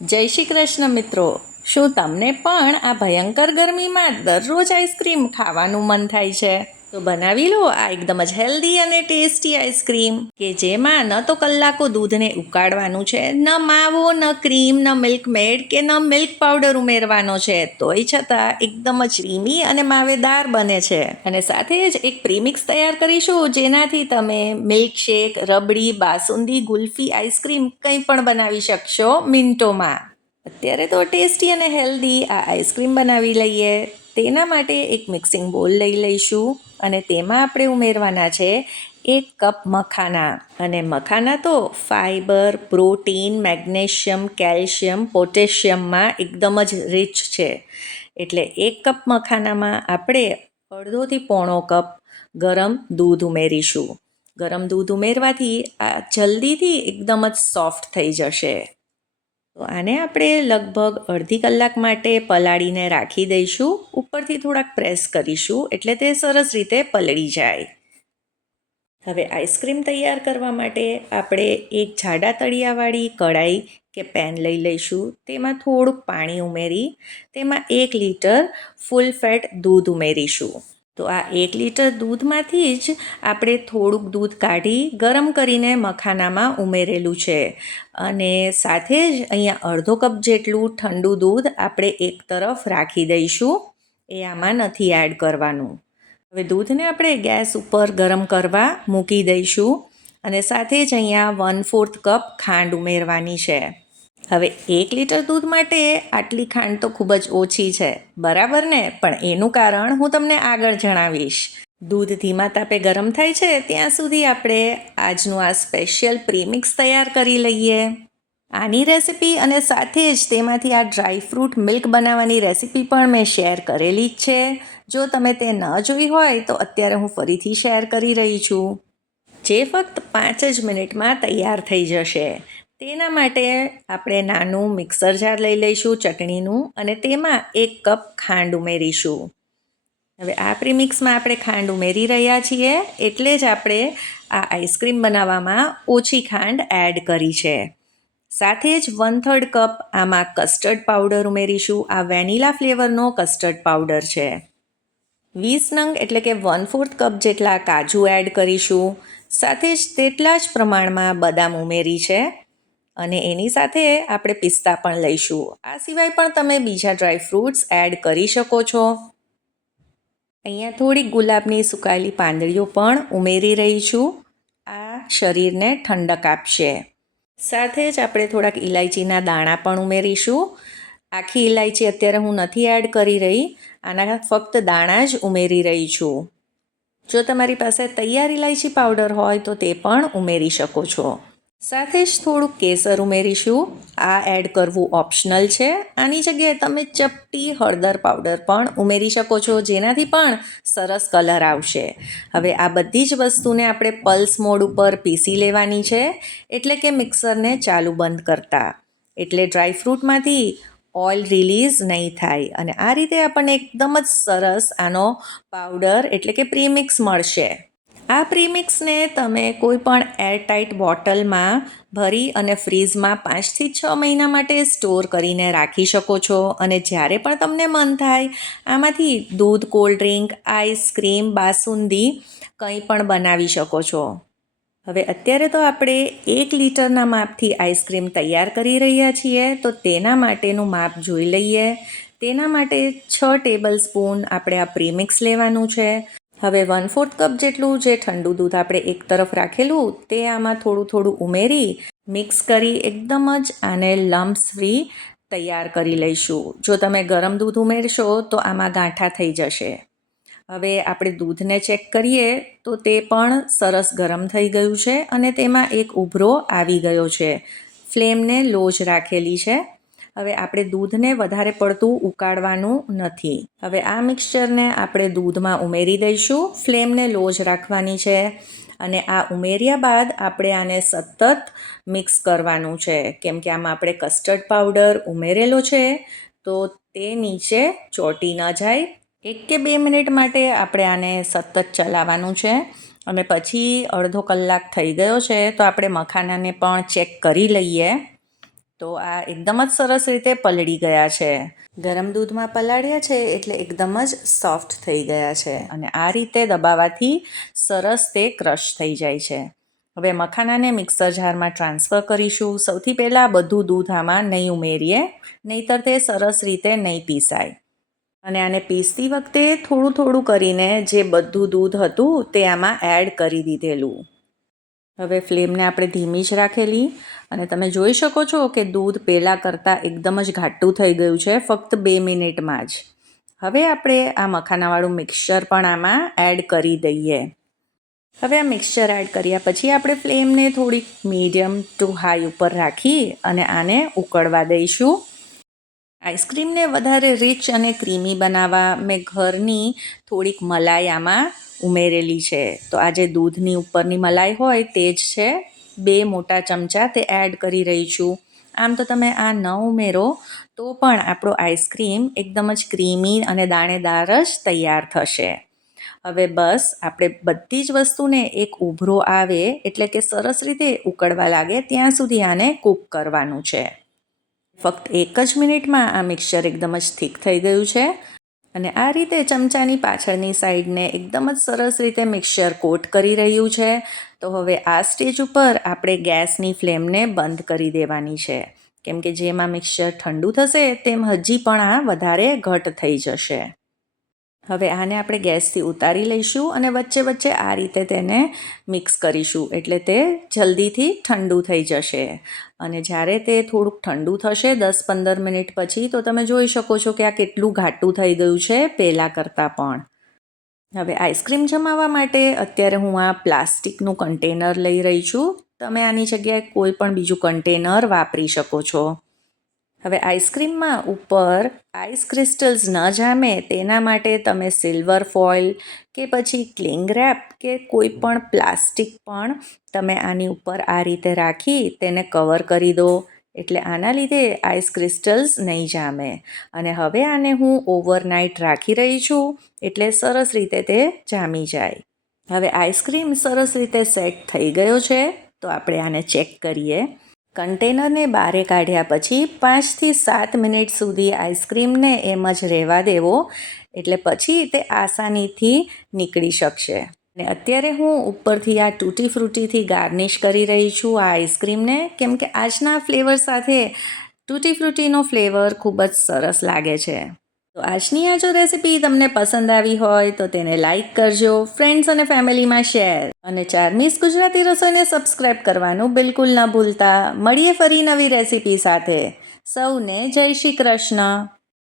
જય શ્રી કૃષ્ણ મિત્રો. શું તમને પણ આ ભયંકર ગરમીમાં દરરોજ આઈસ્ક્રીમ ખાવાનું મન થાય છે? તો બનાવી લો આ એકદમ જ હેલ્ધી અને ટેસ્ટી આઈસ્ક્રીમ કે જેમાં ન તો કલાકો દૂધને ઉકાળવાનું છે, ન માવો, ન ક્રીમ, ન મિલ્ક મેડ કે ન મિલ્ક પાવડર ઉમેરવાનો છે, તોય છતાં એકદમ જ ક્રીમી અને માવેદાર બને છે. અને સાથે જ એક પ્રીમિક્સ તૈયાર કરીશું જેનાથી તમે મિલ્કશેક, રબડી, બાસુંદી, ગુલ્ફી, આઈસ્ક્રીમ કંઈ પણ બનાવી શકશો મિનિટોમાં. અત્યારે તો ટેસ્ટી અને હેલ્ધી આ આઈસ્ક્રીમ બનાવી લઈએ. તેના માટે એક મિક્સિંગ બોલ લઈ લઈશું અને તેમાં આપણે ઉમેરવાના છે 1 કપ મખાના. અને મખાના તો ફાઈબર, પ્રોટીન, મેગ્નેશિયમ, કેલ્શિયમ, પોટેશિયમમાં એકદમ જ રિચ છે. એટલે 1 કપ મખાનામાં આપણે અડધોથી પોણો કપ ગરમ દૂધ ઉમેરીશું. ગરમ દૂધ ઉમેરવાથી આ જલ્દીથી એકદમ જ સોફ્ટ થઈ જશે. તો આને આપણે લગભગ અડધી કલાક માટે પલાળીને રાખી દઈશું. ઉપરથી થોડાક પ્રેસ કરીશું એટલે તે સરસ રીતે પલળી જાય. હવે આઈસ્ક્રીમ તૈયાર કરવા માટે આપણે એક જાડા તળિયાવાળી કઢાઈ કે પેન લઈ લઈશું. તેમાં થોડુંક પાણી ઉમેરી તેમાં 1 લીટર ફૂલ ફેટ દૂધ ઉમેરીશું. તો આ 1 લીટર દૂધમાંથી જ આપણે થોડુંક દૂધ કાઢી ગરમ કરીને મખાનામાં ઉમેરેલું છે. અને સાથે જ અહીંયા અડધો કપ જેટલું ઠંડુ દૂધ આપણે એક તરફ રાખી દઈશું. એ આમાં નથી એડ કરવાનું. હવે દૂધને આપણે ગેસ ઉપર ગરમ કરવા મૂકી દઈશું અને સાથે જ અહીંયા 1/4 કપ ખાંડ ઉમેરવાની છે. હવે 1 લીટર દૂધ માટે આટલી ખાંડ તો ખૂબ જ ઓછી છે, બરાબર ને? પણ એનું કારણ હું તમને આગળ જણાવીશ. દૂધ ધીમા તાપે ગરમ થાય છે ત્યાં સુધી આપણે આજનું આ સ્પેશિયલ પ્રીમિક્સ તૈયાર કરી લઈએ. આની રેસિપી અને સાથે જ તેમાંથી આ ડ્રાયફ્રૂટ મિલ્ક બનાવવાની રેસિપી પણ મેં શેર કરેલી જ છે. જો તમે તે ન જોઈ હોય તો અત્યારે હું ફરીથી શેર કરી રહી છું, જે ફક્ત 5 જ મિનિટમાં તૈયાર થઈ જશે. તેના માટે આપણે નાનું મિક્સર જાર લઈ લઈશું ચટણીનું અને તેમાં 1 કપ ખાંડ ઉમેરીશું. હવે આ પ્રીમિક્સમાં આપણે ખાંડ ઉમેરી રહ્યા છીએ એટલે જ આપણે આ આઈસ્ક્રીમ બનાવવામાં ઓછી ખાંડ એડ કરી છે. સાથે જ 1/3 કપ આમાં કસ્ટર્ડ પાવડર ઉમેરીશું. આ વેનીલા ફ્લેવરનો કસ્ટર્ડ પાવડર છે. 20 નંગ એટલે કે 1/4 કપ જેટલા કાજુ એડ કરીશું. સાથે જ તેટલા જ પ્રમાણમાં બદામ ઉમેરી છે અને એની સાથે આપણે પિસ્તા પણ લઈશું. આ સિવાય પણ તમે બીજા ડ્રાયફ્રૂટ્સ એડ કરી શકો છો. અહીંયા થોડીક ગુલાબની સુકાયેલી પાંદડીઓ પણ ઉમેરી રહી છું. આ શરીરને ઠંડક આપશે. સાથે જ આપણે થોડાક ઇલાયચીના દાણા પણ ઉમેરીશું. આખી ઇલાયચી અત્યારે હું નથી એડ કરી રહી, આના ફક્ત દાણા જ ઉમેરી રહી છું. જો તમારી પાસે તૈયાર ઇલાયચી પાવડર હોય તો તે પણ ઉમેરી શકો છો. સાથે જ થોડુંક કેસર ઉમેરીશું. આ એડ કરવું ઓપ્શનલ છે. આની જગ્યાએ તમે ચપટી હળદર પાવડર પણ ઉમેરી શકો છો, જેનાથી પણ સરસ કલર આવશે. હવે આ બધી જ વસ્તુને આપણે પલ્સ મોડ ઉપર પીસી લેવાની છે, એટલે કે મિક્સરને ચાલુ બંધ કરતા, એટલે ડ્રાયફ્રૂટમાંથી ઓઇલ રિલીઝ નહીં થાય અને આ રીતે આપણને એકદમ જ સરસ આનો પાવડર એટલે કે પ્રીમિક્સ મળશે. આ પ્રીમિક્સને તમે કોઈ પણ એરટાઇટ બોટલમાં ભરી અને ફ્રીઝમાં 5 થી 6 મહિના માટે સ્ટોર કરીને રાખી શકો છો અને જ્યારે પણ તમને મન થાય આમાંથી દૂધ, કોલ્ડ ડ્રિંક, આઈસ્ક્રીમ, બાસુંદી કંઈ પણ બનાવી શકો છો. હવે અત્યારે તો આપણે 1 લીટરના માપથી આઈસ્ક્રીમ તૈયાર કરી રહ્યા છીએ, તો તેના માટેનું માપ જોઈ લઈએ. તેના માટે 6 ટેબલ સ્પૂન આપણે આ પ્રીમિક્સ લેવાનું છે. હવે 1/4 કપ જેટલું જે ઠંડુ દૂધ આપણે એક તરફ રાખેલું તે આમાં થોડું ઉમેરી મિક્સ કરી એકદમ જ આને લમ્પ્સ ફ્રી તૈયાર કરી લઈશું. જો તમે ગરમ દૂધ ઉમેરશો તો આમાં ગાંઠા થઈ જશે. હવે આપણે દૂધને ચેક કરીએ તો તે પણ સરસ ગરમ થઈ ગયું છે અને તેમાં એક ઉભરો આવી ગયો છે. ફ્લેમને લો જ રાખેલી છે. હવે આપણે દૂધને વધારે પડતું ઉકાળવાનું નથી. હવે આ મિક્સચરને આપણે દૂધમાં ઉમેરી દઈશું. ફ્લેમને લો જ રાખવાની છે અને આ ઉમેર્યા બાદ આપણે આને સતત મિક્સ કરવાનું છે, કેમ કે આમાં આપણે કસ્ટર્ડ પાવડર ઉમેરેલો છે તો તે નીચે ચોંટી ન જાય. 1 કે 2 મિનિટ માટે આપણે આને સતત ચલાવવાનું છે અને પછી અડધો કલાક થઈ ગયો છે તો આપણે મખાનાને પણ ચેક કરી લઈએ. તો આ એકદમ જ સરસ રીતે પલળી ગયા છે. ગરમ દૂધમાં પલાળ્યા છે એટલે એકદમ જ સોફ્ટ થઈ ગયા છે અને આ રીતે દબાવવાથી સરસ તે ક્રશ થઈ જાય છે. હવે મખાનાને મિક્સર જારમાં ટ્રાન્સફર કરીશું. સૌથી પહેલાં બધું દૂધ આમાં નહીં ઉમેરીએ, નહીંતર તે સરસ રીતે નહીં પીસાય. અને આને પીસતી વખતે થોડું થોડું કરીને જે બધું દૂધ હતું તે આમાં એડ કરી દીધેલું. હવે ફ્લેમને આપણે ધીમી જ રાખેલી અને તમે જોઈ શકો છો કે દૂધ પહેલાં કરતાં એકદમ જ ઘાટું થઈ ગયું છે ફક્ત 2 મિનિટમાં જ. હવે આપણે આ મખાનાવાળું મિક્સચર પણ આમાં એડ કરી દઈએ. હવે આ મિક્સચર એડ કર્યા પછી આપણે ફ્લેમને થોડીક મીડિયમ ટુ હાઈ ઉપર રાખી અને આને ઉકળવા દઈશું. આઈસ્ક્રીમને વધારે રીચ અને ક્રીમી બનાવવા મેં ઘરની થોડીક મલાઈ આમાં ઉમેરેલી છે. તો આ જે દૂધની ઉપરની મલાઈ હોય તે જ છે. 2 મોટા ચમચા તે એડ કરી રહી છું. આમ તો તમે આ ન ઉમેરો તો પણ આપણો આઈસ્ક્રીમ એકદમ જ ક્રીમી અને દાણેદાર જ તૈયાર થશે. હવે બસ આપણે બધી જ વસ્તુને એક ઉભરો આવે એટલે કે સરસ રીતે ઉકળવા લાગે ત્યાં સુધી આને કૂક કરવાનું છે. ફક્ત 1 જ મિનિટમાં આ મિક્સચર એકદમ જ થીક થઈ ગયું છે અને આ રીતે ચમચાની પાછળની સાઈડને એકદમ જ સરસ રીતે મિક્સચર કોટ કરી રહ્યું છે. તો હવે આ સ્ટેજ ઉપર આપણે ગેસની ફ્લેમને બંધ કરી દેવાની છે, કેમ કે જેમ આ મિક્સચર ઠંડુ થશે તેમ હજી પણ આ વધારે ઘટ થઈ જશે. હવે આને આપણે ગેસથી ઉતારી લઈશું અને વચ્ચે વચ્ચે આ રીતે તેને મિક્સ કરીશું એટલે તે જલ્દીથી ઠંડુ થઈ જશે. અને જ્યારે તે થોડુંક ઠંડુ થશે 10-15 મિનિટ પછી તો તમે જોઈ શકો છો કે આ કેટલું ઘાટું થઈ ગયું છે પહેલાં કરતાં પણ. હવે આઈસ્ક્રીમ જમાવવા માટે અત્યારે હું આ પ્લાસ્ટિકનું કન્ટેનર લઈ રહી છું. તમે આની જગ્યાએ કોઈ પણ બીજું કન્ટેનર વાપરી શકો છો. હવે આઈસ્ક્રીમમાં ઉપર આઈસ ક્રિસ્ટલ્સ ન જામે તેના માટે તમે સિલ્વર ફોઇલ કે પછી ક્લિંગ રેપ કે કોઈ પણ પ્લાસ્ટિક પણ તમે આની ઉપર આ રીતે રાખી તેને કવર કરી દો એટલે આના લીધે આઈસ ક્રિસ્ટલ્સ નહીં જામે. અને હવે આને હું ઓવરનાઇટ રાખી રહી છું એટલે સરસ રીતે તે જામી જાય. હવે આઈસ્ક્રીમ સરસ રીતે સેટ થઈ ગયો છે તો આપણે આને ચેક કરીએ. કન્ટેનરને બહાર કાઢ્યા પછી 5થી 7 મિનિટ સુધી આઈસ્ક્રીમને એમ જ રહેવા દેવો એટલે પછી તે આસાનીથી નીકળી શકશે. અને અત્યારે હું ઉપરથી આ તૂટી ફ્રૂટીથી ગાર્નિશ કરી રહી છું આ આઈસ્ક્રીમને, કેમ કે આજના ફ્લેવર સાથે તૂટી ફ્રૂટીનો ફ્લેવર ખૂબ જ સરસ લાગે છે. તો આજની આ જો રેસીપી તમને પસંદ આવી હોય તો તેને લાઈક કરજો, ફ્રેન્ડ્સ અને ફેમિલીમાં શેર અને ચાર્મીસ ગુજરાતી રસોઈને સબસ્ક્રાઈબ કરવાનું બિલકુલ ન ભૂલતા. મળીએ ફરી નવી રેસીપી સાથે. સૌને જય શ્રી કૃષ્ણ.